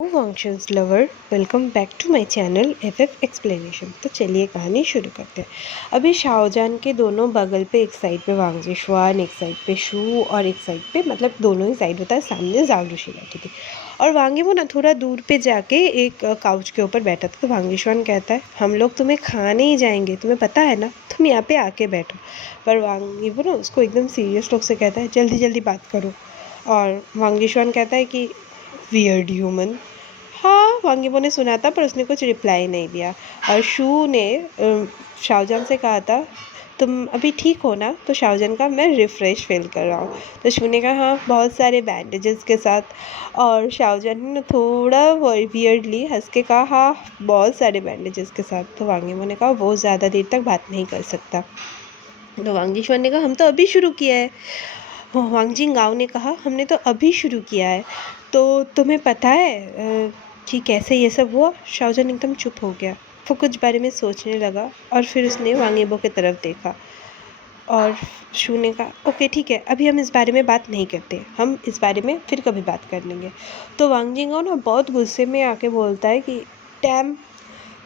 Functions lover, welcome back to my channel F explanation. तो चलिए कहानी शुरू करते हैं। अभी शाहजहान के दोनों बगल पे, एक साइड पे वांगजिशवान, एक साइड पे शू और एक साइड पे, मतलब दोनों ही साइड होता है, सामने जागरुशी बैठी थी। और वांगी वो ना थोड़ा दूर पे जाके एक काउच के ऊपर बैठा था। तो वांगजिशवान कहता है, हम लोग तुम्हें खाने ही जाएंगे, तुम्हें पता है ना, तुम यहाँ पे आके बैठो। पर वांगी वो ना उसको एकदम सीरियस लोग से कहता है, जल्दी जल्दी बात करो। और वांगजिशवान कहता है कि वियर्ड ह्यूमन। हाँ, वांगीबो ने सुना था पर उसने कुछ रिप्लाई नहीं दिया। और शू ने शाहजहां से कहा था, तुम अभी ठीक हो ना? तो शाहजहां का, मैं रिफ़्रेश फील कर रहा हूँ। तो शू ने कहा, हाँ, बहुत सारे बैंडेजेस के साथ। और शाहजहां ने थोड़ा वियर्डली हंस के कहा, हाँ, बहुत सारे बैंडेजेस के साथ। तो वांगीबो ने कहा, वो ज़्यादा देर तक बात नहीं कर सकता। तो वांगजीश्वर ने कहा, हम तो अभी शुरू किया है। वांगजिंग गांव ने कहा, हमने तो अभी शुरू किया है। तो तुम्हें पता है कि कैसे ये सब हुआ? शाहजहां एकदम चुप हो गया। वो कुछ बारे में सोचने लगा और फिर उसने वांगेबो की तरफ देखा। और शू ने कहा, ओके ठीक है, अभी हम इस बारे में बात नहीं करते, हम इस बारे में फिर कभी बात कर लेंगे। तो वांगजिंग ना बहुत गुस्से में आके बोलता है कि डैम,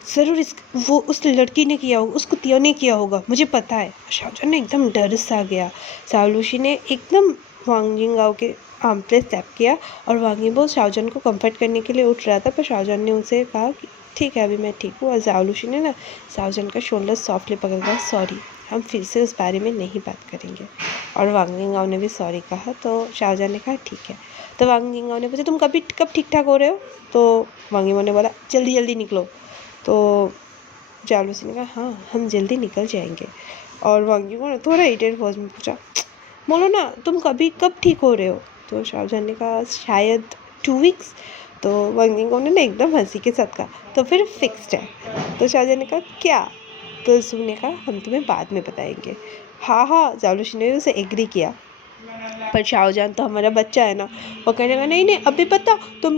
ज़रूर इस वो उस लड़की ने किया होगा, उस कुतिया ने किया होगा, मुझे पता है। शाहजहां ने एकदम डर सा गया। सालूशी ने एकदम वांगजिंगाओ के आर्म पे स्टेप किया और वांगजिंगो शाहजहां को कंफर्ट करने के लिए उठ रहा था, पर शाहजहां ने उसे कहा कि ठीक है, अभी मैं ठीक हूँ। और जालूशी ने ना शाहजहां का शोल्डर सॉफ्टली पकड़ कर, सॉरी, हम फिर से उस बारे में नहीं बात करेंगे। और वांगजिंगाओ ने भी सॉरी कहा। तो शाहजहां ने कहा ठीक है। तो वांगजिंगाओ ने पूछा, तुम कब ठीक ठाक हो रहे हो? तो वांगजिंगो ने बोला, जल्दी जल्दी निकलो। तो जालूसी ने कहा, हाँ, हम जल्दी निकल जाएंगे। और वांगी को ना थोड़ा इरिटेट वॉइस में पूछा, बोलो ना, तुम कब ठीक हो रहे हो? तो शाहजहां ने कहा, शायद 2 वीक्स। तो वांगी को ने एकदम हंसी के साथ कहा, तो फिर फिक्स्ड है। तो शाहजहां ने कहा, क्या? तो उसने ने कहा, हम तुम्हें बाद में बताएंगे। हाँ हाँ, जालूसी ने उसे एग्री किया। पर शाहजहां तो हमारा बच्चा है ना, वो कहने लगा, नहीं नहीं, अभी बताओ, तुम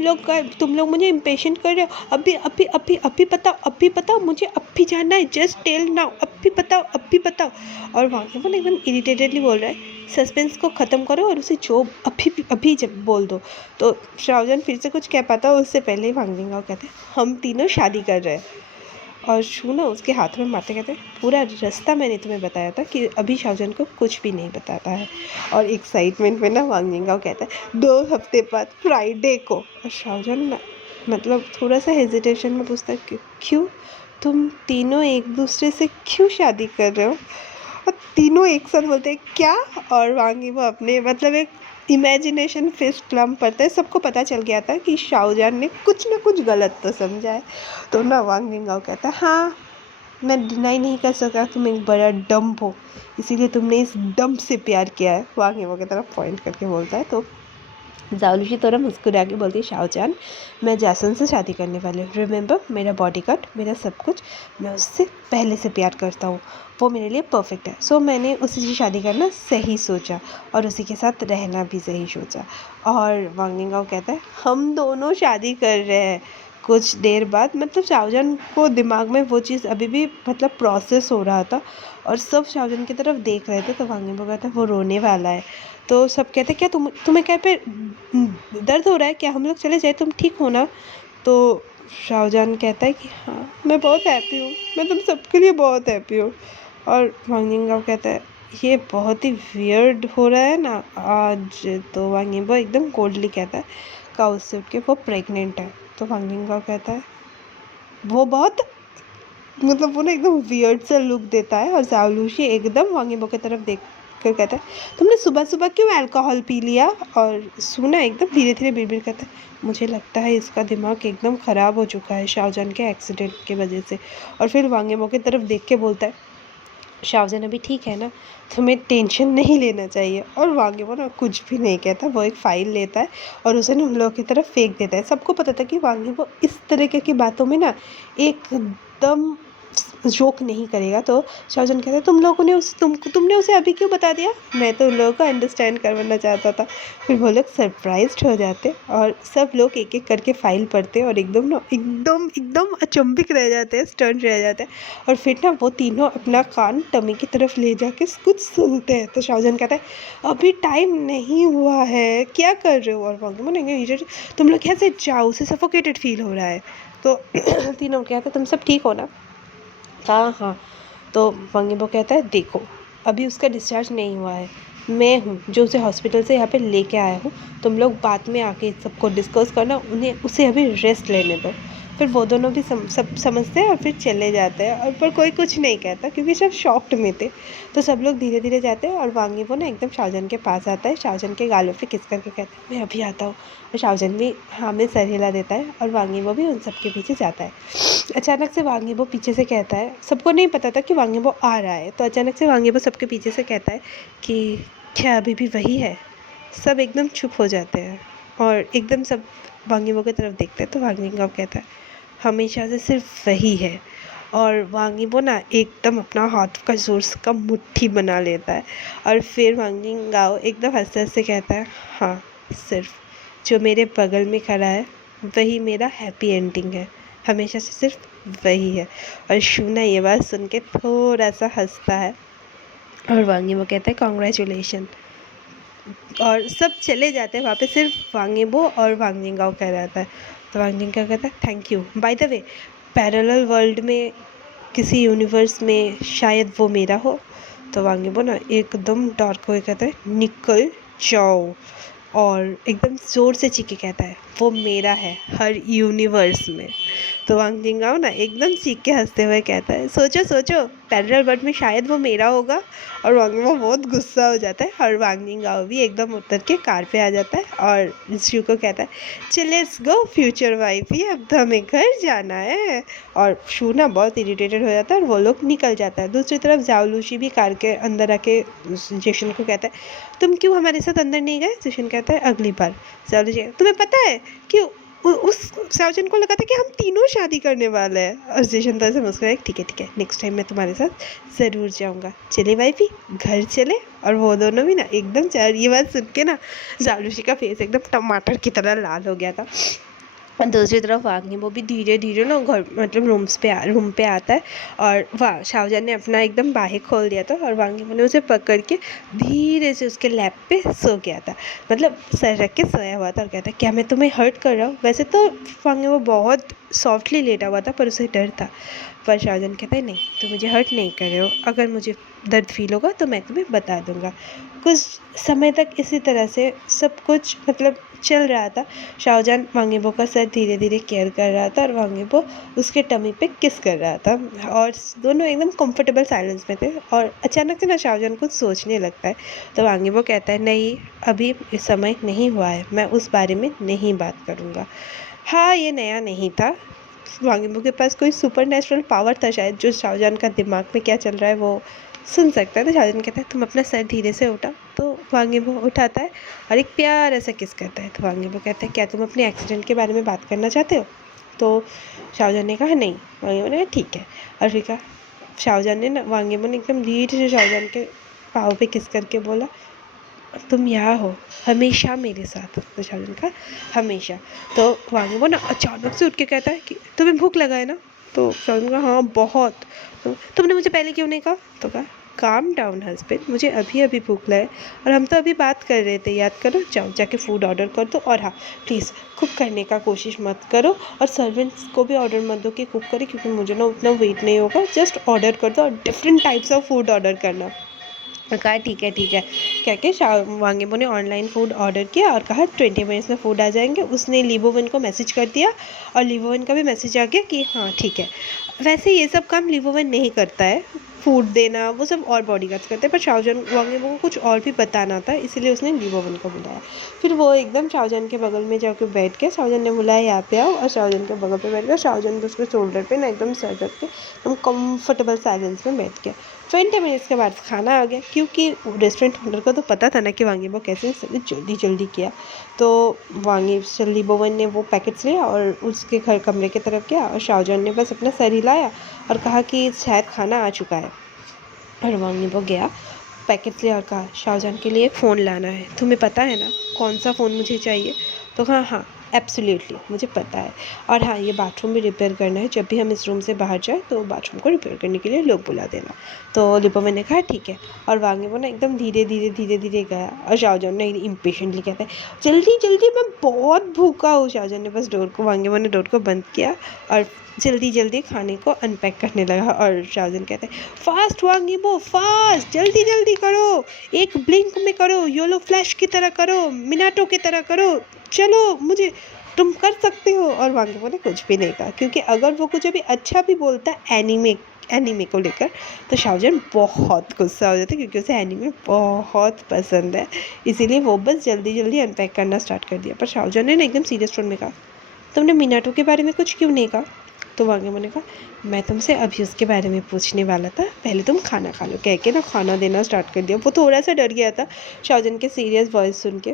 लोग मुझे इम्पेशेंट कर रहे हो, अभी अभी अभी अभी बताओ, मुझे अभी जानना है, जस्ट टेल नाउ, अभी बताओ। और वहाँ के वो एकदम इरिटेटेडली बोल रहा है, सस्पेंस को ख़त्म करो और उसे जो अभी अभी जब बोल दो। तो शाहजहां फिर से कुछ कह पाता, उससे पहले ही भांगेंगा, कहते हैं, हम तीनों शादी कर रहे हैं। और शू ना उसके हाथ में मारते कहते, पूरा रास्ता मैंने तुम्हें बताया था कि अभी शाहजहां को कुछ भी नहीं बताता है। और एक्साइटमेंट में ना वांगजिंगाओ कहता है, 2 हफ्ते बाद फ्राइडे को। और शाहजहां ना मतलब थोड़ा सा हेजिटेशन में पूछता है, क्यों? तुम तीनों एक दूसरे से क्यों शादी कर रहे हो? और तीनों एक साथ बोलते हैं, क्या? और वांगी वो अपने मतलब एक इमेजिनेशन फेस प्लम पड़ता है। सबको पता चल गया था कि शाहजहां ने कुछ ना कुछ गलत तो समझा है। तो ना वांगजिंगाओ कहता है, हाँ, मैं डिनाई नहीं कर सकता, तुम एक बड़ा डम्प हो, इसीलिए तुमने इस डम्प से प्यार किया है। वांगजिंगाओ की तरफ पॉइंट करके बोलता है। तो जालूशी थोड़ा मुस्कुरा के बोलती है, शाहजहां, मैं जैसन से शादी करने वाली हूँ, रिमेंबर, मेरा बॉडीगार्ड, मेरा सब कुछ, मैं उससे पहले से प्यार करता हूँ, वो मेरे लिए परफेक्ट है। सो मैंने उसी से शादी करना सही सोचा और उसी के साथ रहना भी सही सोचा। और वांगजिंगाओ कहता है, हम दोनों शादी कर रहे हैं। कुछ देर बाद मतलब शाहजहां को दिमाग में वो चीज़ अभी भी मतलब प्रोसेस हो रहा था और सब शाहजहां की तरफ देख रहे थे। तो वांगजिंगाओ कहता है, वो रोने वाला है। तो सब कहते हैं, क्या तुम्हें क्या पे दर्द हो रहा है क्या? हम लोग चले जाए, तुम ठीक हो ना? तो शाहजहां कहता है कि हाँ, मैं बहुत हैप्पी हूँ, मैं तुम सबके लिए बहुत हैप्पी हूँ। और वांगजिंगाओ कहता है, ये बहुत ही वियर्ड हो रहा है ना आज। तो वांगजिंगाओ एकदम कोल्डली कहता है, काउ से उठ के, वो प्रेग्नेंट है। तो वांगजिंगाओ कहता है, वो बहुत मतलब वो ना एकदम वियर्ड सा लुक देता है। और जालूशी एकदम वांगजिंगाओ की तरफ देख कर कहता है, तुमने सुबह सुबह क्यों अल्कोहल पी लिया? और सुना एकदम धीरे धीरे बिड़बिड़ करता है, मुझे लगता है इसका दिमाग एकदम ख़राब हो चुका है शाहजहां के एक्सीडेंट की वजह से। और फिर वांगजिंगाओ की तरफ देख के बोलता है, शाहजहां अभी ठीक है ना, तुम्हें टेंशन नहीं लेना चाहिए। और वांगजिंगाओ ना कुछ भी नहीं कहता, वो एक फ़ाइल लेता है और उसे ना उन लोगों की तरफ फेंक देता है। सबको पता था कि वांगजिंगाओ इस तरीके की बातों में ना एकदम जोक नहीं करेगा। तो शाहजहान कहता है तुमने उसे अभी क्यों बता दिया? मैं तो उन लोगों को अंडरस्टैंड करवाना चाहता था। फिर वो लोग सरप्राइज्ड हो जाते और सब लोग एक एक करके फाइल पढ़ते और एकदम एकदम अचंभित रह जाते हैं, स्टन रह जाते हैं। और फिर ना वो तीनों अपना कान टमी की तरफ ले जाके कुछ सुनते हैं। तो शाहजहान कहता है अभी टाइम नहीं हुआ है, क्या कर रहे हो? और वांगमो ने तुम लोग यहाँ से जाओ, उसे सफोकेटेड फील हो रहा है। तो तीनों कहते हैं तुम सब ठीक हो ना? हाँ हाँ। तो वांगीबो कहता है देखो अभी उसका डिस्चार्ज नहीं हुआ है, मैं हूँ जो उसे हॉस्पिटल से यहाँ पे लेके आया हूँ। तुम लोग बाद में आके सबको डिस्कस करना, उसे अभी रेस्ट लेने दो। फिर वो दोनों भी सब समझते हैं और फिर चले जाते हैं। और पर कोई कुछ नहीं कहता क्योंकि सब शॉक्ड में थे। तो सब लोग धीरे धीरे जाते हैं और वांगीबो ना एकदम शाहजहान के पास आता है, शाहजहान के गालों पे किस करके कहता है मैं अभी आता हूँ। और शाहजहान भी हाँ में सर हिला देता है और वांगीबो भी उन सब के पीछे जाता है। अचानक से वांगीबो पीछे से कहता है, सबको नहीं पता था कि वांगीबो आ रहा है। तो अचानक से वांगीबो सबके पीछे से कहता है कि क्या अभी भी वही है? सब एकदम चुप हो जाते हैं और एकदम सब वांगीबो की तरफ देखते हैं। तो वांगीबो कहता है हमेशा से सिर्फ वही है। और वांगीबो ना एकदम अपना हाथ का जोर से मुट्ठी बना लेता है। और फिर वांगीगाओ एकदम हंसते हंसते कहता है हाँ, सिर्फ जो मेरे बगल में खड़ा है वही मेरा हैप्पी एंडिंग है, हमेशा से सिर्फ वही है। और शूना ये बात सुन के थोड़ा सा हंसता है और वांगीबो कहता है कॉन्ग्रेचुलेशन। और सब चले जाते हैं, वहाँ पे सिर्फ वांगीबो और वांगजिंगाओ कह रहता है। तो वांगजिंगाओ कहता है thank you, by the way parallel world में किसी यूनिवर्स में शायद वो मेरा हो। तो वांगीबो ना एकदम डार्क हो कहता है निकल जाओ, और एकदम ज़ोर से चीख के कहता है वो मेरा है हर यूनिवर्स में। तो वांग जिंगाओ ना एकदम चीख के हंसते हुए कहता है सोचो सोचो पैरेलल वर्ल्ड में शायद वो मेरा होगा। और वांग जिंगाओ बहुत गुस्सा हो जाता है और वांग जिंगाओ भी एकदम उतर के कार पे आ जाता है और शू को कहता है चल लेट्स गो फ्यूचर वाइफ, ये अब तो हमें घर जाना है। और शू ना बहुत इरिटेटेड हो जाता है और वो लोग निकल जाता है। दूसरी तरफ जाओलूशी भी कार के अंदर आके जेशन को कहता है तुम क्यों हमारे साथ अंदर नहीं गए? जेशन कहता है अगली बार। जाओलूशी तुम्हें पता है कि उस साउजन को लगा था कि हम तीनों शादी करने वाले हैं। और जेशन तो ऐसे मुस्कुराया ठीक है नेक्स्ट टाइम मैं तुम्हारे साथ ज़रूर जाऊंगा, चले वाइफी घर चले। और वो दोनों भी ना एकदम ये बात सुन के ना जालूशी का फेस एकदम टमाटर की तरह लाल हो गया था। और दूसरी तरफ वांगीबो भी धीरे धीरे ना घर मतलब रूम पे आता है और वाह शाहजहान ने अपना एकदम बाहें खोल दिया था और वांगीबो ने उसे पकड़ के धीरे से उसके लैप पे सो गया था, मतलब सर रख के सोया हुआ था। और कहता है क्या मैं तुम्हें हर्ट कर रहा हूँ? वैसे तो वांगीबो बहुत सॉफ्टली लेटा हुआ था पर उसे डर था। पर शाहजहान कहता है नहीं तुम मुझे हर्ट नहीं कर रहे हो, अगर मुझे दर्द फील होगा तो मैं तुम्हें बता दूंगा। कुछ समय तक इसी तरह से सब कुछ मतलब चल रहा था। शाहजहान वांगीबो का सर धीरे धीरे केयर कर रहा था और वांगीबो उसके टमी पे किस कर रहा था और दोनों एकदम कंफर्टेबल साइलेंस में थे। और अचानक से ना शाहजहान कुछ सोचने लगता है। तो वांगीबो कहता है नहीं अभी इस समय नहीं हुआ है, मैं उस बारे में नहीं बात करूँगा। हाँ ये नया नहीं था, वांगीबो के पास कोई सुपर नेचुरल पावर था शायद जो शाहजहान का दिमाग में क्या चल रहा है वो सुन सकता है। तो शाहजहान कहता है तुम अपना सर धीरे से उठा। तो वांगीबो उठाता है और एक प्यारा सा किस करता है। तो वांगीबो कहता है क्या तुम अपने एक्सीडेंट के बारे में बात करना चाहते हो? तो शाहजहान ने कहा नहीं। वांगीबो ने कहा ठीक है। और फिर कहा शाहजहान ने ना वांगीबो ने एकदम धीरे से शाहजहान के पाँव पे किस करके बोला तुम यहाँ हो हमेशा मेरे साथ। तो शाहजहान कहा हमेशा। तो वांगीबो ना अचानक से उठ के कहता है कि तुम्हें भूख लगा है ना? तो शाहजहान कहा हाँ बहुत। तो तुमने मुझे पहले क्यों नहीं कहा? तो कहा काम डाउन हस्बैंड, मुझे अभी अभी भूख लगे और हम तो अभी बात कर रहे थे, याद करो। जाओ जाके फूड ऑर्डर कर दो और हाँ प्लीज़ कुक करने का कोशिश मत करो और सर्वेंट्स को भी ऑर्डर मत दो कि कुक करे क्योंकि मुझे ना उतना वेट नहीं होगा, जस्ट ऑर्डर कर दो और different types of food order करना। कहा ठीक है कह के वांगीबो ने ऑनलाइन फूड ऑर्डर किया और कहा 20 मिनट्स में फ़ूड आ जाएंगे। उसने लीबोवन को मैसेज कर दिया और लीबोवन का भी मैसेज आ गया कि हाँ ठीक है। वैसे ये सब काम लीबोवन नहीं करता है, फूड देना वो सब और बॉडीगार्ड्स करते हैं, पर शाहजहान वांगीबो को कुछ और भी बताना था इसलिए उसने लीबोवन को बुलाया। फिर वो एकदम शाहजहान के बगल में जाकर बैठ के शाहजहान ने बुलाया यहाँ पे आओ और शाहजहान के बगल पे बैठ गया। शाहजहान तो उसके शोल्डर पे ना एकदम सर रख के एकदम कम्फर्टेबल साइलेंस में बैठ गया। 20 मिनट्स के बाद खाना आ गया, क्योंकि रेस्टोरेंट ओनर को तो पता था ना कि वांगीबो कैसे, इसलिए जल्दी जल्दी किया। तो जल्दी बोवन ने वो पैकेट्स लिया और उसके घर कमरे की तरफ गया, और शाहजहान ने बस अपना सर हिलाया और कहा कि शायद खाना आ चुका है। और वांगीबो गया, पैकेट्स लिया और कहा, शाहजहान के लिए फ़ोन लाना है, तुम्हें पता है ना कौन सा फ़ोन मुझे चाहिए? तो कहा हाँ एब्सोल्युटली मुझे पता है, और हाँ ये बाथरूम भी रिपेयर करना है, जब भी हम इस रूम से बाहर जाए तो बाथरूम को रिपेयर करने के लिए लोग बुला देना। तो लिपोवन ने कहा ठीक है, और वांगीबो ना एकदम धीरे धीरे गया, और शाहजहान ने इम्पेशेंटली कहता है जल्दी जल्दी, मैं बहुत भूखा हूँ। शाहजहान ने बस वांगीबो ने डोर को बंद किया और जल्दी जल्दी खाने को अनपैक करने लगा, और शाहजहान कहते हैं फास्ट वांगीबो फास्ट, जल्दी जल्दी करो, एक ब्लिंक में करो, योलो फ्लैश की तरह करो, मिनाटो की तरह करो, चलो मुझे, तुम कर सकते हो। और वांगीबो ने कुछ भी नहीं कहा, क्योंकि अगर वो कुछ अभी अच्छा भी बोलता एनीमे को लेकर तो शाहजहान बहुत गुस्सा हो जाता, क्योंकि उसे एनीमे बहुत पसंद है, इसीलिए वो बस जल्दी जल्दी अनपैक करना स्टार्ट कर दिया। पर शाहजहान ने एकदम सीरियस टोन में कहा, तुमने मिनाटो के बारे में कुछ क्यों नहीं कहा? तो वांगीबो ने कहा मैं तुमसे अभी उसके बारे में पूछने वाला था, पहले तुम खाना खा लो, कह के ना खाना देना स्टार्ट कर दिया। वो थोड़ा सा डर गया था शाहजहान के सीरियस वॉइस सुन के,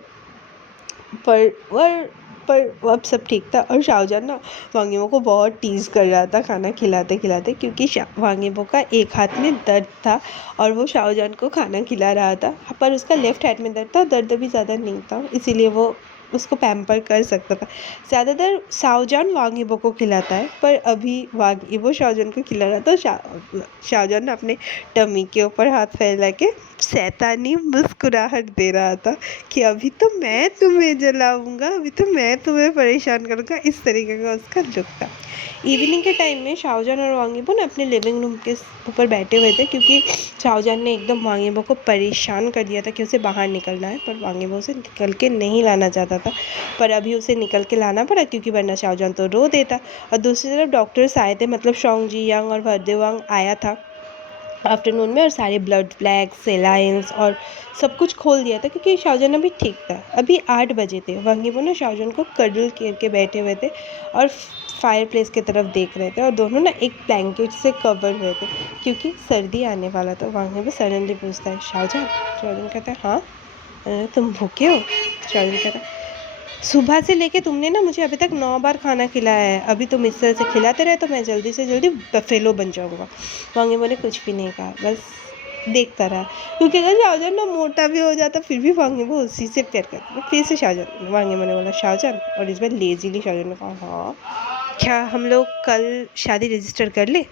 पर पर पर अब सब ठीक था, और शाहजहान ना वांगीबो को बहुत टीज़ कर रहा था खाना खिलाते खिलाते, क्योंकि वांगीबो का एक हाथ में दर्द था और वो शाहजहान को खाना खिला रहा था, पर उसका लेफ्ट हैंड में दर्द था, दर्द भी ज़्यादा नहीं था, इसीलिए वो उसको पैम्पर कर सकता था। ज़्यादातर शाहजहान वांगीबो को खिलाता है, पर अभी वांगीबो शाहजहान को खिला रहा था। शाहजहान ने अपने टमी के ऊपर हाथ फैला के शैतानी मुस्कुराहट दे रहा था कि अभी तो मैं तुम्हें जलाऊंगा, अभी तो मैं तुम्हें परेशान करूंगा, इस तरीके का उसका लुक था। इवनिंग के टाइम में शाहजहान और वांगीबो ना अपने लिविंग रूम के ऊपर बैठे हुए थे, क्योंकि शाहजहान ने एकदम वांगीबो को परेशान कर दिया था कि उसे बाहर निकलना है, पर वांगीबो उसे निकल के नहीं लाना चाहता था, पर अभी उसे निकल के लाना पड़ा, क्योंकि वरना शाहजहान तो रो देता। और दूसरी तरफ डॉक्टर्स आए थे, मतलब शोंग जी यांग और वर्देवांग आया था आफ्टरनून में, और सारे ब्लड फ्लैग सेलाइंस और सब कुछ खोल दिया था, क्योंकि शाहजहान अभी ठीक था। अभी 8 बजे थे। वांगीबो ने शाहजहान को कडल के बैठे हुए थे और फायर प्लेस की तरफ देख रहे थे, और दोनों ना एक ब्लैंकेट से कवर हुए थे, क्योंकि सर्दी आने वाला था। वांगीबो सडनली पूछता है शाहजहान। शाहजहान कहता है हाँ। तुम भूखे हो? शाहजहान कहता है सुबह से लेके तुमने ना मुझे अभी तक 9 बार खाना खिलाया है, अभी तुम इस तरह से खिलाते रहे तो मैं जल्दी से जल्दी बफेलो बन जाऊंगा। वांगीबो ने कुछ भी नहीं कहा, बस देखता रहा, क्योंकि अगर शाहजहान ना मोटा भी हो जाता फिर भी वांगीबो उसी से प्यार करता। फिर से शाहजहान, वांगीबो ने बोला शाहजहान, और इस बार लेजीली शाहजहान ने कहा हाँ, क्या हम लोग कल शादी रजिस्टर कर ले?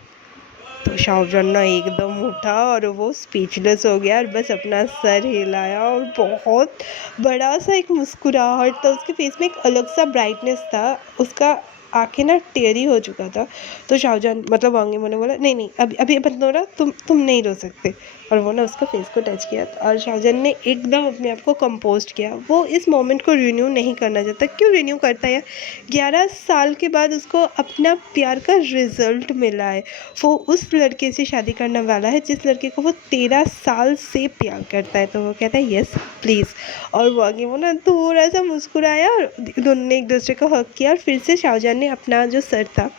तो शाहजहान ना एकदम उठा और वो स्पीचलेस हो गया, और बस अपना सर हिलाया, और बहुत बड़ा सा एक मुस्कुराहट था उसके फेस में, एक अलग सा ब्राइटनेस था, उसका आंखें ना टेरी हो चुका था। तो शाहजहान मतलब वांगीबो ने बोला नहीं नहीं, अभी अभी मत रो रहा, तुम नहीं रो सकते, और वो ना उसका फेस को टच किया, और शाहजहान ने एकदम अपने आप को कंपोस्ट किया। वो इस मोमेंट को रिन्यू नहीं करना चाहता, क्यों रिन्यू करता है यार, 11 साल के बाद उसको अपना प्यार का रिजल्ट मिला है, वो उस लड़के से शादी करने वाला है जिस लड़के को वो 13 साल से प्यार करता है। तो वो कहता है यस प्लीज़, और वांगीबो ना थोड़ा सा मुस्कुराया, और दोनों ने एक दूसरे को हक किया, और फिर से शाहजहान ने अपना जो सर था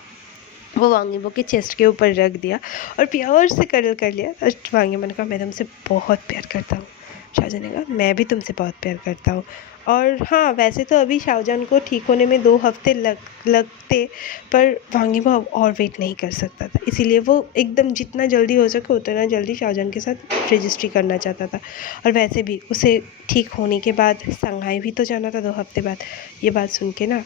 वो वांगीबो के चेस्ट के ऊपर रख दिया और प्यार से कडल कर लिया। और वांगीबो ने कहा मैं तुमसे बहुत प्यार करता हूँ। शाहजहान ने कहा मैं भी तुमसे बहुत प्यार करता हूँ। और हाँ, वैसे तो अभी शाहजहान को ठीक होने में 2 हफ्ते लगते, पर वांगीबो अब और वेट नहीं कर सकता था, इसीलिए वो एकदम जितना जल्दी हो सके उतना जल्दी शाहजहान के साथ रजिस्ट्री करना चाहता था। और वैसे भी उसे ठीक होने के बाद संघाई भी तो जाना था 2 हफ्ते बाद। ये बात सुन के ना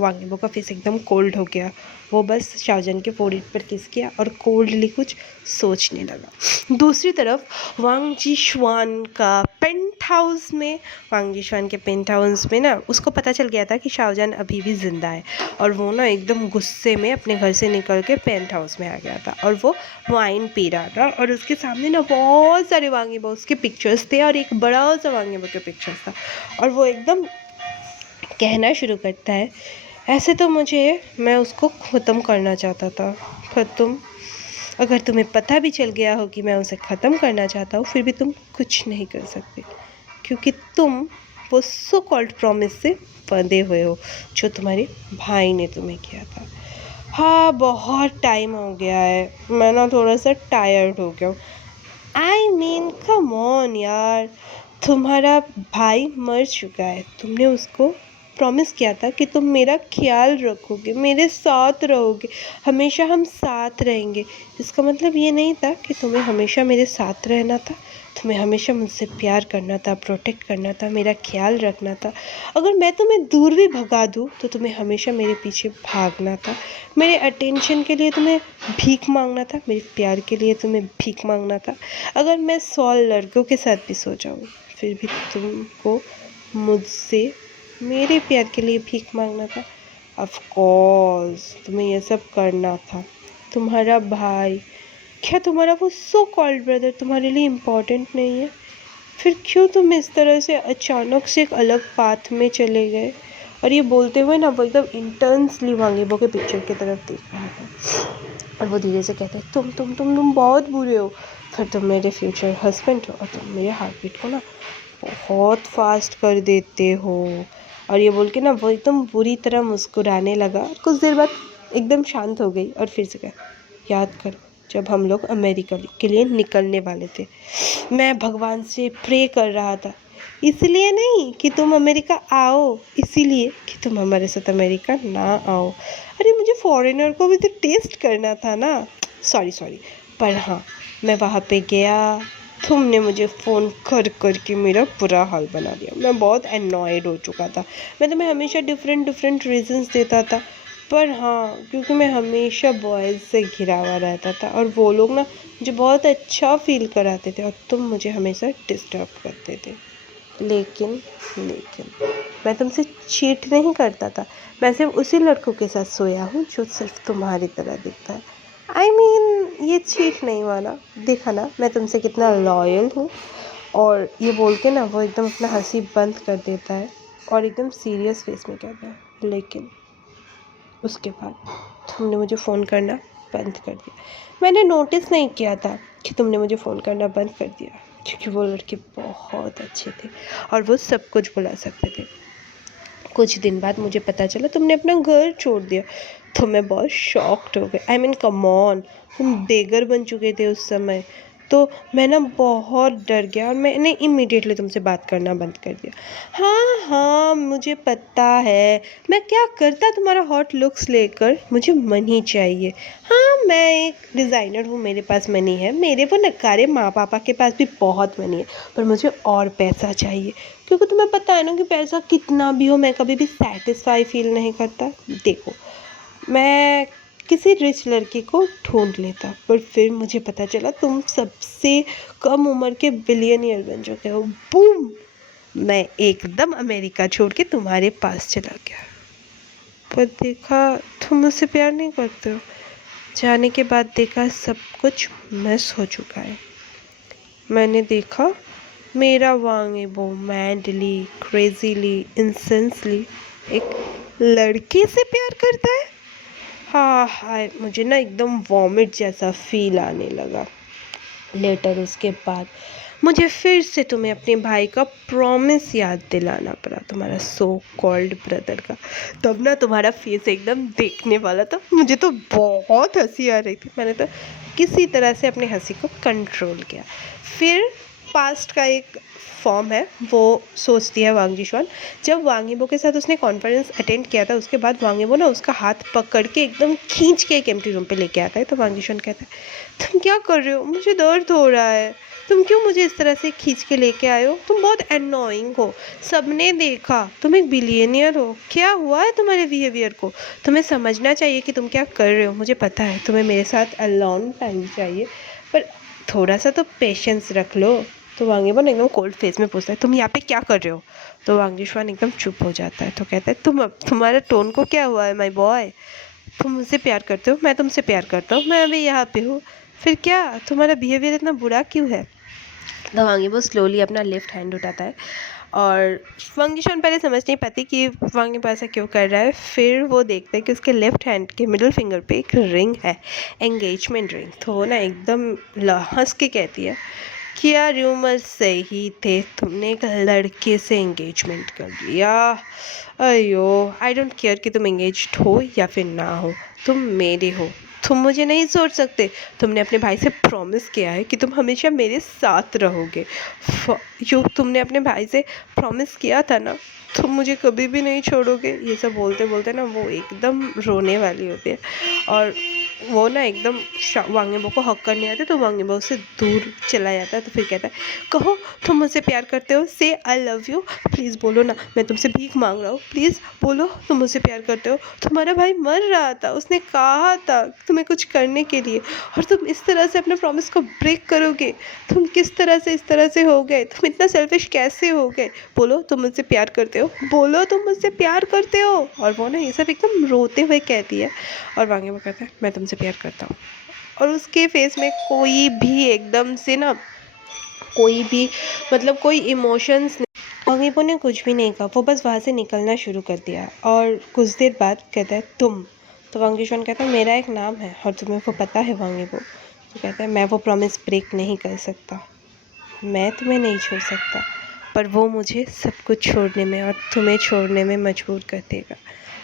वांगीबो का फेस एकदम कोल्ड हो गया। वो बस शाहजहान के फोrehead पर किस किया और कोल्डली कुछ सोचने लगा। दूसरी तरफ वांग जिशुआन का पेंट हाउस में, वांग जिशुआन के पेंट हाउस में ना उसको पता चल गया था कि शाहजहान अभी भी ज़िंदा है, और वो ना एकदम गुस्से में अपने घर से निकल के पेंट हाउस में आ गया था, और वो वाइन पी रहा था, और उसके सामने ना बहुत सारे वांगीबो के पिक्चर्स थे, और एक बड़ा सा वांगीबो के पिक्चर्स था, और वो एकदम कहना शुरू करता है ऐसे तो मैं उसको ख़त्म करना चाहता था, ख़त्म, अगर तुम्हें पता भी चल गया हो कि मैं उसे ख़त्म करना चाहता हूँ फिर भी तुम कुछ नहीं कर सकते, क्योंकि तुम वो सो कॉल्ड प्रॉमिस से बंधे हुए हो जो तुम्हारे भाई ने तुम्हें किया था। हाँ, बहुत टाइम हो गया है, मैं ना थोड़ा सा टायर्ड हो गया हूँ, आई मीन कम ऑन यार, तुम्हारा भाई मर चुका है, तुमने उसको प्रॉमिस किया था कि तुम मेरा ख्याल रखोगे, मेरे साथ रहोगे, हमेशा हम साथ रहेंगे। इसका मतलब ये नहीं था कि तुम्हें हमेशा मेरे साथ रहना था, तुम्हें हमेशा मुझसे प्यार करना था, प्रोटेक्ट करना था, मेरा ख्याल रखना था। अगर मैं तुम्हें दूर भी भगा दूँ तो तुम्हें हमेशा मेरे पीछे भागना था, मेरे अटेंशन के लिए तुम्हें भीख मांगना था, मेरे प्यार के लिए तुम्हें भीख मांगना था। अगर मैं 100 लड़कों के साथ भी सो जाऊँ फिर भी तुमको मुझसे मेरे प्यार के लिए भीख मांगना था। ऑफ कोर्स तुम्हें ये सब करना था। तुम्हारा भाई, क्या तुम्हारा वो सो कॉल्ड ब्रदर तुम्हारे लिए इम्पोर्टेंट नहीं है? फिर क्यों तुम इस तरह से अचानक से एक अलग पाथ में चले गए? और ये बोलते हुए ना वो एकदम इंटेंसली वांगेबो के पिक्चर की तरफ देख रहा था और वो धीरे से कहता है, तुम बहुत बुरे हो, फिर तुम मेरे फ्यूचर हस्बैंड हो और तुम मेरे हार्ट बीट को ना बहुत फास्ट कर देते हो। और ये बोल के ना वो एकदम बुरी तरह मुस्कुराने लगा। कुछ देर बाद एकदम शांत हो गई और फिर से कहा, याद कर जब हम लोग अमेरिका के लिए निकलने वाले थे, मैं भगवान से प्रे कर रहा था, इसलिए नहीं कि तुम अमेरिका आओ, इसीलिए कि तुम हमारे साथ अमेरिका ना आओ। अरे मुझे फॉरेनर को भी तो टेस्ट करना था ना। सॉरी, पर हाँ मैं वहाँ पे गया, तुमने मुझे फ़ोन कर कर के मेरा बुरा हाल बना दिया। मैं बहुत एनॉयड हो चुका था। मैं तुम्हें हमेशा डिफरेंट रीजंस देता था, पर हाँ क्योंकि मैं हमेशा बॉयज़ से घिरा हुआ रहता था और वो लोग ना मुझे बहुत अच्छा फील कराते थे और तुम मुझे हमेशा डिस्टर्ब करते थे। लेकिन मैं तुमसे चीट नहीं करता था, मैं सिर्फ उसी लड़कों के साथ सोया हूँ जो सिर्फ तुम्हारी तरह दिखता है। आई मीन ये चीट नहीं माना, देखा ना मैं तुमसे कितना लॉयल हूँ। और ये बोल के ना वो एकदम अपना हंसी बंद कर देता है और एकदम सीरियस फेस में कहता है, लेकिन उसके बाद तुमने मुझे फ़ोन करना बंद कर दिया। मैंने नोटिस नहीं किया था कि तुमने मुझे फ़ोन करना बंद कर दिया, क्योंकि वो लड़के बहुत अच्छे थे और वो सब कुछ बुला सकते थे। कुछ दिन बाद मुझे पता चला तुमने अपना घर छोड़ दिया, तो मैं बहुत शॉक्ड हो गई। आई मीन कम ऑन, तुम बेघर बन चुके थे उस समय। तो मैं ना बहुत डर गया और मैंने इमीडिएटली तुमसे बात करना बंद कर दिया। हाँ मुझे पता है मैं क्या करता तुम्हारा हॉट लुक्स लेकर, मुझे मनी चाहिए। हाँ मैं एक डिज़ाइनर हूँ, मेरे पास मनी है, मेरे वो नकारे माँ पापा के पास भी बहुत मनी है, पर मुझे और पैसा चाहिए, क्योंकि तुम्हें पता है ना कि पैसा कितना भी हो मैं कभी भी सेटिस्फाई फील नहीं करता। देखो मैं किसी रिच लड़के को ढूंढ लेता, पर फिर मुझे पता चला तुम सबसे कम उम्र के बिलियनियर बन चुके हो। बूम, मैं एकदम अमेरिका छोड़ के तुम्हारे पास चला गया, पर देखा तुम मुझसे प्यार नहीं करते हो। जाने के बाद देखा सब कुछ मिस हो चुका है। मैंने देखा मेरा वांगेबो मैडली, क्रेजीली, इंसेंसली एक लड़के से प्यार करता है। हाँ हाय, मुझे ना एकदम वॉमिट जैसा फील आने लगा। लेटर उसके बाद मुझे फिर से तुम्हें अपने भाई का प्रॉमिस याद दिलाना पड़ा, तुम्हारा सो कॉल्ड ब्रदर का। तब ना तुम्हारा फेस एकदम देखने वाला था, मुझे तो बहुत हंसी आ रही थी। मैंने तो किसी तरह से अपनी हंसी को कंट्रोल किया। फिर पास्ट का एक फॉर्म है वो सोचती है वांग जिशवान, जब वांगेबो के साथ उसने कॉन्फ्रेंस अटेंड किया था उसके बाद वांगेबो ना उसका हाथ पकड़ के एकदम खींच के एक एम्प्टी रूम पे लेके आता है। तो वांग जिशवान कहता है, तुम क्या कर रहे हो, मुझे दर्द हो रहा है, तुम क्यों मुझे इस तरह से खींच के लेके आए हो, तुम बहुत एनोइंग हो, सबने देखा तुम एक बिलियनियर हो, क्या हुआ है तुम्हारे बिहेवियर को, तुम्हें समझना चाहिए कि तुम क्या कर रहे हो। मुझे पता है तुम्हें मेरे साथ अलोन टाइम चाहिए, पर थोड़ा सा तो पेशेंस रख लो। तो वांगेबो एकदम कोल्ड फेस में पूछता है, तुम यहाँ पे क्या कर रहे हो। तो वांग जिशवान एकदम चुप हो जाता है, तो कहता है, तुम्हारा टोन को क्या हुआ है माय बॉय, तुम मुझसे प्यार करते हो, मैं तुमसे प्यार करता हूँ, मैं अभी यहाँ पे हूँ, फिर क्या तुम्हारा बिहेवियर इतना बुरा क्यों है। तो वांगेबो स्लोली अपना लेफ्ट हैंड उठाता है और वांग जिशवान पहले समझ नहीं पाती कि वांगेबो ऐसा क्यों कर रहा है। फिर वो देखते हैं कि उसके लेफ्ट हैंड के मिडिल फिंगर पे एक रिंग है, एंगेजमेंट रिंग। तो वो ना एकदम हंस के कहती है, क्या रूमर सही थे, तुमने एक लड़के से एंगेजमेंट कर लिया। अयो आई डोंट केयर कि तुम एंगेज्ड हो या फिर ना हो, तुम मेरे हो, तुम मुझे नहीं छोड़ सकते। तुमने अपने भाई से प्रॉमिस किया है कि तुम हमेशा मेरे साथ रहोगे। जो तुमने अपने भाई से प्रॉमिस किया था ना, तुम मुझे कभी भी नहीं छोड़ोगे। ये सब बोलते बोलते ना वो एकदम रोने वाली होती है और वो ना एकदम वांगेबो को हक करने आते तो वांगेबो उससे दूर चला जाता है। तो फिर कहता है, कहो तुम मुझसे प्यार करते हो, से आई लव यू, प्लीज़ बोलो ना, मैं तुमसे भीख मांग रहा हूँ, प्लीज़ बोलो तुम मुझसे प्यार करते हो। तुम्हारा भाई मर रहा था, उसने कहा था तुम्हें कुछ करने के लिए, और तुम इस तरह से अपने प्रॉमिस को ब्रेक करोगे। तुम किस तरह से इस तरह से हो गए, तुम इतना सेल्फिश कैसे हो गए। बोलो तुम मुझसे प्यार करते हो, बोलो तुम मुझसे प्यार करते हो। और वो ना ये सब एकदम रोते हुए कहती है और वांगेबो कहता है, मैं तुमसे प्यार करता हूँ। और उसके फेस में कोई भी एकदम से ना कोई भी मतलब कोई इमोशंस नहीं। वांगेबो ने कुछ भी नहीं कहा, वो बस वहाँ से निकलना शुरू कर दिया। और कुछ देर बाद कहता है, तुम। तो वांग जिशुआन कहता है, मेरा एक नाम है और तुम्हें वो पता है वांगेबो। तो कहता है, मैं वो प्रॉमिस ब्रेक नहीं कर सकता, मैं तुम्हें नहीं छोड़ सकता, पर वो मुझे सब कुछ छोड़ने में और तुम्हें छोड़ने में मजबूर कर देगा।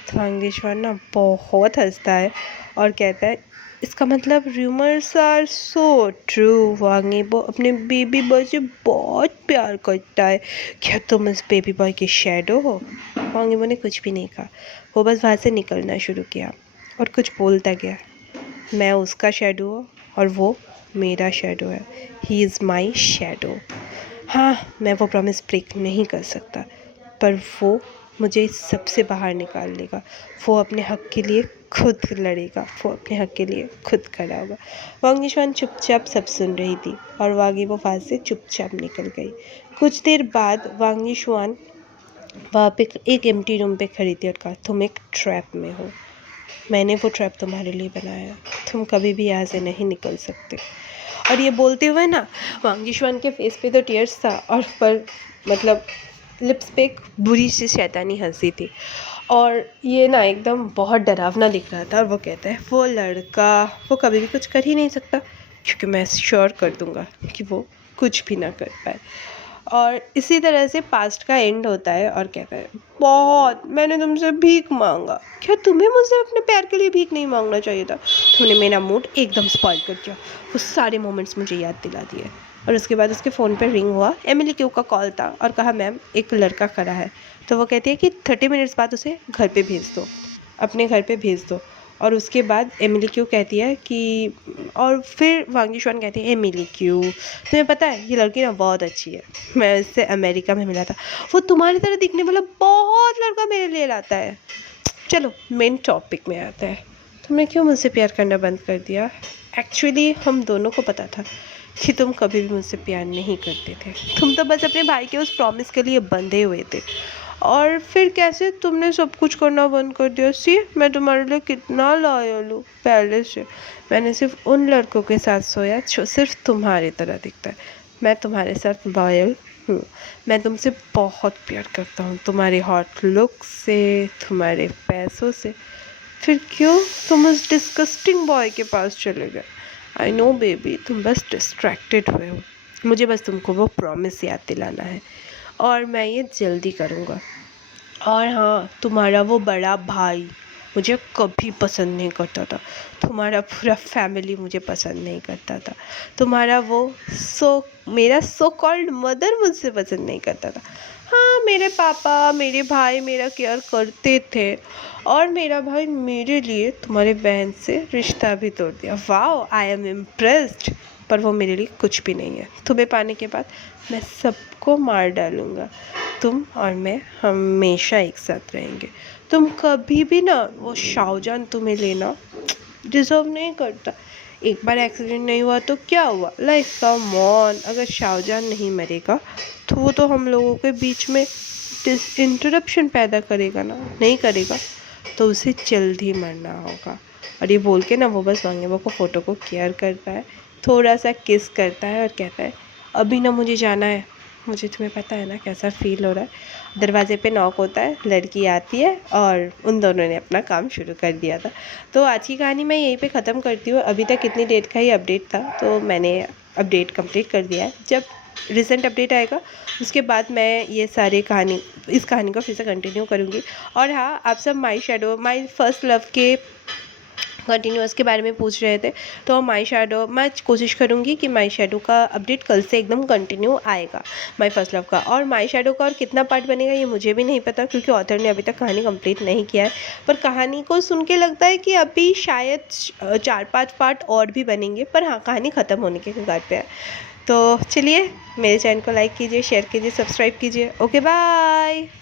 तो वांग जिशुआन ना बहुत हंसता है और कहता है, इसका मतलब रूमर्स आर सो ट्रू, वांगेबो अपने बेबी बॉय से बहुत प्यार करता है, क्या तुम इस बेबी बॉय की शैडो हो। वांगेबो ने कुछ भी नहीं कहा, वो बस वहाँ से निकलना शुरू किया और कुछ बोलता गया, मैं उसका शैडो हूँ और वो मेरा शैडो है, ही इज़ माई शैडो। हाँ, मैं वो प्रॉमिस ब्रेक नहीं कर सकता, पर वो मुझे इस सब से बाहर निकाल लेगा। वो अपने हक़ के लिए खुद लड़ेगा, वो अपने हक़ के लिए खुद खड़ा होगा। वांग जिशुआन चुपचाप सब सुन रही थी और वांगेबो वहाँ से चुपचाप निकल गई। कुछ देर बाद वांग जिशुआन वहाँ पे एक एम्प्टी रूम पे खड़ी थी और कहा, तुम एक ट्रैप में हो, मैंने वो ट्रैप तुम्हारे लिए बनाया, तुम कभी भी यहाँ से नहीं निकल सकते। और ये बोलते हुए ना वांग जिशुआन के फेस पे तो टीयर्स था और पर मतलब लिप्स पे एक बुरी सी शैतानी हंसी थी और ये ना एकदम बहुत डरावना दिख रहा था। और वो कहता है, वो लड़का वो कभी भी कुछ कर ही नहीं सकता, क्योंकि मैं श्योर कर दूंगा कि वो कुछ भी ना कर पाए। और इसी तरह से पास्ट का एंड होता है और कहता है, बहुत मैंने तुमसे भीख मांगा, क्या तुम्हें मुझसे अपने प्यार के लिए भीख नहीं मांगना चाहिए था। तुमने मेरा मूड एकदम स्पॉइल कर दिया, वो सारे मोमेंट्स मुझे याद दिला दिए। और उसके बाद उसके फ़ोन पर रिंग हुआ, एमिली क्यू का कॉल था और कहा, मैम एक लड़का खड़ा है। तो वो कहती है कि 30 मिनट्स बाद उसे घर पे भेज दो, अपने घर पे भेज दो। और उसके बाद एमिली क्यू कहती है कि और फिर वांग जिशुआन कहती है, एमिली क्यू तुम्हें पता है ये लड़की ना बहुत अच्छी है, मैं इससे अमेरिका में मिला था, वो तुम्हारी तरह दिखने वाला बहुत लड़का मेरे लिए लाता है। चलो मेन टॉपिक में आता है, तुमने क्यों मुझसे प्यार करना बंद कर दिया। एक्चुअली हम दोनों को पता था कि तुम कभी भी मुझसे प्यार नहीं करते थे, तुम तो बस अपने भाई के उस प्रॉमिस के लिए बंधे हुए थे। और फिर कैसे तुमने सब कुछ करना बंद कर दिया। सी मैं तुम्हारे लिए कितना लॉयल हूँ पहले से, मैंने सिर्फ उन लड़कों के साथ सोया जो सिर्फ तुम्हारी तरह दिखता है, मैं तुम्हारे साथ लॉयल हूँ। मैं तुमसे बहुत प्यार करता हूँ, तुम्हारे हॉट लुक से, तुम्हारे पैसों से, फिर क्यों तुम उस डिस्गस्टिंग बॉय के पास चले गए। आई नो बेबी, तुम बस डिस्ट्रैक्टेड हुए हो, मुझे बस तुमको वो प्रॉमिस याद दिलाना है और मैं ये जल्दी करूँगा। और हाँ, तुम्हारा वो बड़ा भाई मुझे कभी पसंद नहीं करता था, तुम्हारा पूरा फैमिली मुझे पसंद नहीं करता था, तुम्हारा वो मेरा सो कॉल्ड मदर मुझसे पसंद नहीं करता था। हाँ, मेरे पापा मेरे भाई मेरा केयर करते थे और मेरा भाई मेरे लिए तुम्हारे बहन से रिश्ता भी तोड़ दिया। Wow, I am impressed. पर वो मेरे लिए कुछ भी नहीं है, तुम्हें पाने के बाद मैं सबको मार डालूँगा, तुम और मैं हमेशा एक साथ रहेंगे। तुम कभी भी ना वो शाओजान तुम्हें लेना डिज़र्व नहीं करता। एक बार एक्सीडेंट नहीं हुआ तो क्या हुआ, लाइक कम ऑन, अगर शाओजान नहीं मरेगा तो वो तो हम लोगों के बीच में इंटरप्शन पैदा करेगा ना, नहीं करेगा तो उसे जल्द ही मरना होगा। और ये बोल के ना वो बस वांगेबो को फ़ोटो को केयर करता है, थोड़ा सा किस करता है और कहता है, अभी ना मुझे जाना है। मुझे तुम्हें पता है ना कैसा फील हो रहा है। दरवाजे पे नॉक होता है, लड़की आती है और उन दोनों ने अपना काम शुरू कर दिया था। तो आज की कहानी मैं यहीं पे ख़त्म करती हूँ। अभी तक इतनी डेट का ही अपडेट था तो मैंने अपडेट कंप्लीट कर दिया है। जब रिसेंट अपडेट आएगा उसके बाद मैं ये सारी इस कहानी को फिर से कंटिन्यू करूँगी। और हाँ, आप सब माई शैडो माई फर्स्ट लव के कंटिन्यूअस के बारे में पूछ रहे थे। तो माई शैडो मैं कोशिश करूँगी कि माई शैडो का अपडेट कल से एकदम कंटिन्यू आएगा, माई फर्स्ट लव का। और माई शैडो का और कितना पार्ट बनेगा ये मुझे भी नहीं पता, क्योंकि ऑथर ने अभी तक कहानी कंप्लीट नहीं किया है। पर कहानी को सुन के लगता है कि अभी शायद 4-5 पार्ट और भी बनेंगे, पर हाँ, कहानी ख़त्म होने के कगार पे है। तो चलिए, मेरे चैनल को लाइक कीजिए, शेयर कीजिए, सब्सक्राइब कीजिए। Okay, bye.